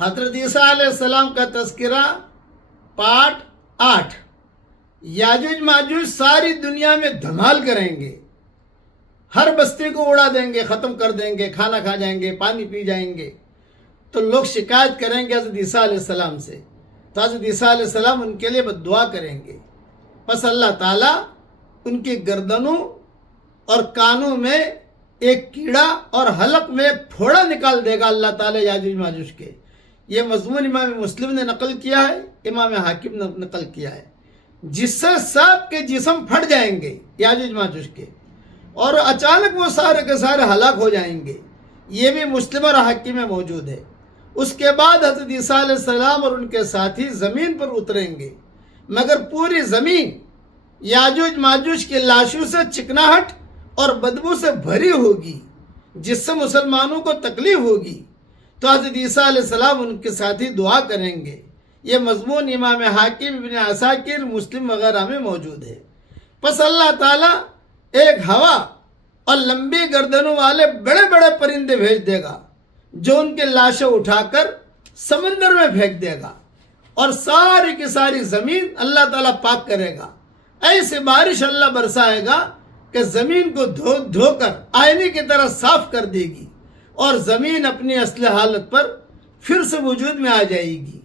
حضرت عیسیٰ علیہ السلام کا تذکرہ پارٹ 8۔ یاجوج ماجوج ساری دنیا میں دھمال کریں گے، ہر بستی کو اڑا دیں گے، ختم کر دیں گے، کھانا کھا جائیں گے، پانی پی جائیں گے۔ تو لوگ شکایت کریں گے حضرت عیسیٰ علیہ السلام سے، تو حضرت عیسیٰ علیہ السلام ان کے لیے بد دعا کریں گے۔ پس اللہ تعالیٰ ان کی گردنوں اور کانوں میں ایک کیڑا اور حلق میں ایک پھوڑا نکال دے گا اللہ تعالیٰ یاجوج ماجوج کے۔ یہ مضمون امام مسلم نے نقل کیا ہے، امام حاکم نے نقل کیا ہے، جس سے سب کے جسم پھٹ جائیں گے یاجوج ماجوج کے، اور اچانک وہ سارے کے سارے ہلاک ہو جائیں گے۔ یہ بھی مسلم اور حاکم میں موجود ہے۔ اس کے بعد حضرت عیسیٰ علیہ السلام اور ان کے ساتھی زمین پر اتریں گے، مگر پوری زمین یاجوج ماجوج کی لاشوں سے چکناہٹ اور بدبو سے بھری ہوگی، جس سے مسلمانوں کو تکلیف ہوگی۔ تو حضرت عیسیٰ علیہ السلام ان کے ساتھی دعا کریں گے۔ یہ مضمون امام حاکم، ابن عساکر، مسلم وغیرہ میں موجود ہے۔ پس اللہ تعالیٰ ایک ہوا اور لمبی گردنوں والے بڑے بڑے پرندے بھیج دے گا، جو ان کے لاشیں اٹھا کر سمندر میں پھینک دے گا، اور ساری کی ساری زمین اللہ تعالیٰ پاک کرے گا۔ ایسے بارش اللہ برسائے گا کہ زمین کو دھو کر آئینے کی طرح صاف کر دے گی، اور زمین اپنی اصل حالت پر پھر سے وجود میں آ جائے گی۔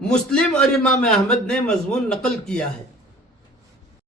مسلم اور امام احمد نے مضمون نقل کیا ہے۔